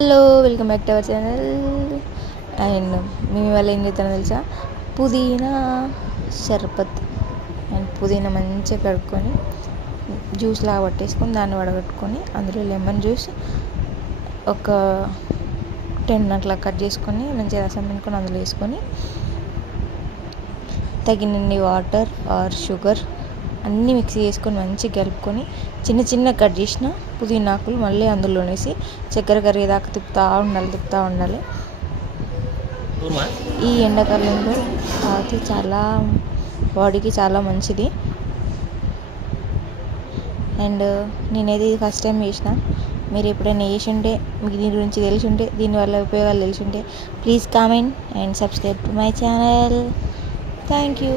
Hello, welcome back to our channel. And మేము ఇవాళ ఏం చేస్తానో తెలుసా, పుదీనా షర్బత్. అండ్ పుదీనా మంచిగా కడుక్కొని జ్యూస్ లాగా పట్టేసుకొని దాన్ని వడగట్టుకొని అందులో లెమన్ జ్యూస్ ఒక 10 అట్లా కట్ చేసుకొని మంచిగా రసం పిండుకొని అందులో వేసుకొని తగినన్ని వాటర్ ఆర్ షుగర్ అన్నీ మిక్సీ చేసుకొని మంచిగా కలుపుకొని చిన్న చిన్న కట్ చేసిన పుదీనాకులు మళ్ళీ అందులో వేసి చక్కెర కరిగేదాకా తిప్పుతూ ఉండాలి. ఈ ఎండాకాలంలో తాగితే చాలా బాడీకి చాలా మంచిది. అండ్ నేనైతే ఇది ఫస్ట్ టైం చేసిన. మీరు ఎప్పుడైనా చేసి ఉంటే, మీకు దీని గురించి తెలిసి ఉంటే, దీనివల్ల ఉపయోగాలు తెలిసి ఉంటే please comment and subscribe to my channel. Thank you.